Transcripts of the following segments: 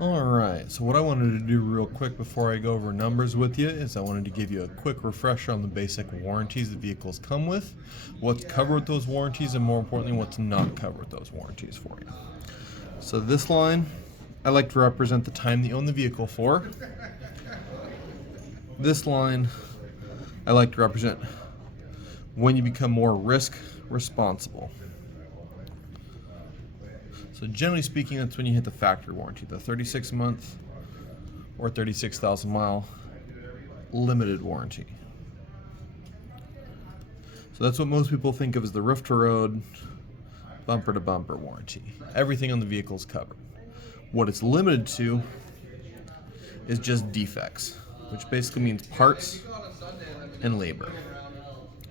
Alright, so what I wanted to do real quick before I go over numbers with you is I wanted to give you a quick refresher on the basic warranties that vehicles come with, what's covered with those warranties, and more importantly, what's not covered with those warranties for you. So this line, I like to represent the time that you own the vehicle for. This line, I like to represent when you become more risk responsible. So generally speaking, that's when you hit the factory warranty, the 36-month or 36,000 mile limited warranty. So that's what most people think of as the roof to road, bumper to bumper warranty. Everything on the vehicle is covered. What it's limited to is just defects, which basically means parts and labor.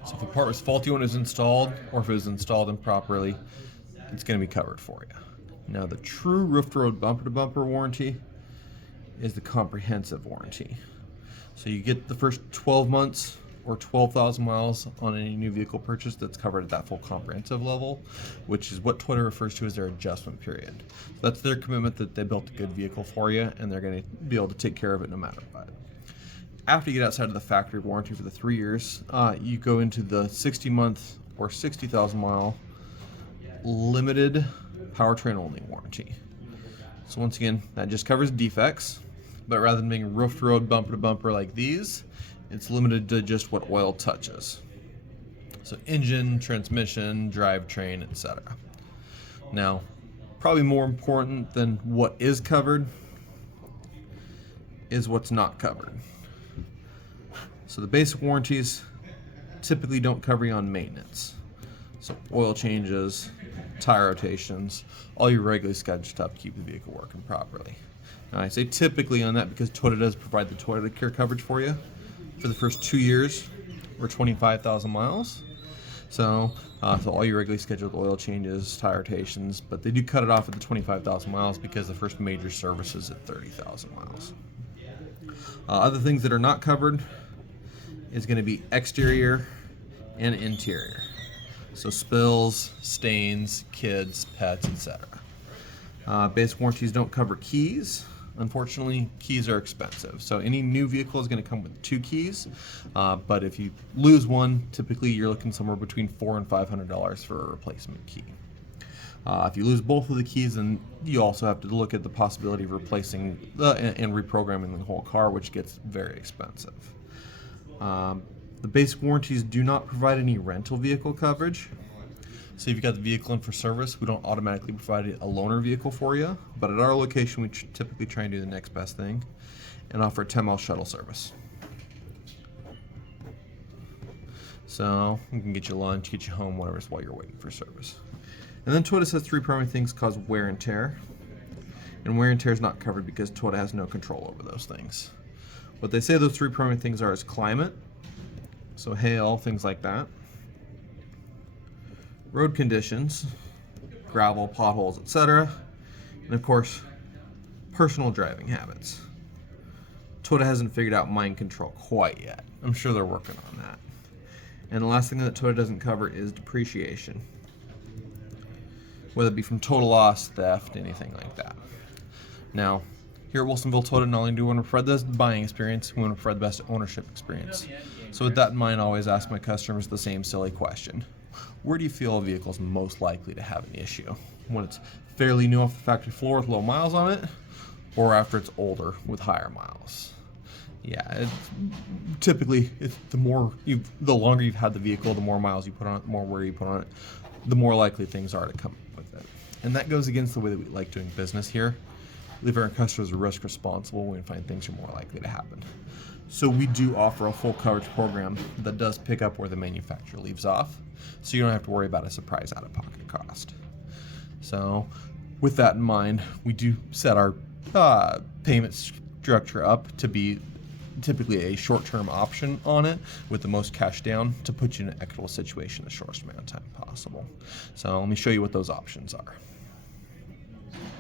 So if a part was faulty when it was installed, or if it was installed improperly, it's going to be covered for you. Now, the true roof-to-road bumper-to-bumper warranty is the comprehensive warranty. So you get the first 12 months or 12,000 miles on any new vehicle purchase that's covered at that full comprehensive level, which is what Toyota refers to as their adjustment period. So that's their commitment that they built a good vehicle for you and they're going to be able to take care of it no matter what. After you get outside of the factory warranty for the 3 years, you go into the 60-month or 60,000 mile limited powertrain only warranty. So once again, that just covers defects, but rather than being roof to road, bumper to bumper like these, it's limited to just what oil touches. So engine, transmission, drivetrain, etc. Now, probably more important than what is covered is what's not covered. So the basic warranties typically don't cover you on maintenance. So oil changes, tire rotations, all your regularly scheduled stuff to keep the vehicle working properly. Now I say typically on that because Toyota does provide the Toyota Care coverage for you for the first 2 years or 25,000 miles. So all your regularly scheduled oil changes, tire rotations, but they do cut it off at the 25,000 miles because the first major service is at 30,000 miles. Other things that are not covered is going to be exterior and interior. So spills, stains, kids, pets, etc. Basic warranties don't cover keys. Unfortunately, keys are expensive. So any new vehicle is going to come with 2 keys, but if you lose one, typically you're looking somewhere between $400 and $500 for a replacement key. If you lose both of the keys, then you also have to look at the possibility of replacing and reprogramming the whole car, which gets very expensive. The basic warranties do not provide any rental vehicle coverage. So if you've got the vehicle in for service, we don't automatically provide a loaner vehicle for you, but at our location we typically try and do the next best thing and offer a 10-mile shuttle service. So we can get you lunch, get you home, whatever, while you're waiting for service. And then Toyota says 3 primary things cause wear and tear. And wear and tear is not covered because Toyota has no control over those things. What they say those 3 primary things are is climate, so hail, things like that, road conditions, gravel, potholes, etc., and of course, personal driving habits. Toyota hasn't figured out mind control quite yet. I'm sure they're working on that. And the last thing that Toyota doesn't cover is depreciation, whether it be from total loss, theft, anything like that. Now, here at Wilsonville Toyota, not only do we want to provide the best buying experience, we want to provide the best ownership experience. So with that in mind, I always ask my customers the same silly question. Where do you feel a vehicle is most likely to have an issue? When it's fairly new off the factory floor with low miles on it, or after it's older with higher miles? Yeah, typically, the longer you've had the vehicle, the more miles you put on it, the more wear you put on it, the more likely things are to come with it. And that goes against the way that we like doing business here. Leaving our customers risk responsible when we find things are more likely to happen. So we do offer a full coverage program that does pick up where the manufacturer leaves off, so you don't have to worry about a surprise out-of-pocket cost. So with that in mind, we do set our payment structure up to be typically a short-term option on it with the most cash down to put you in an equitable situation the shortest amount of time possible. So let me show you what those options are.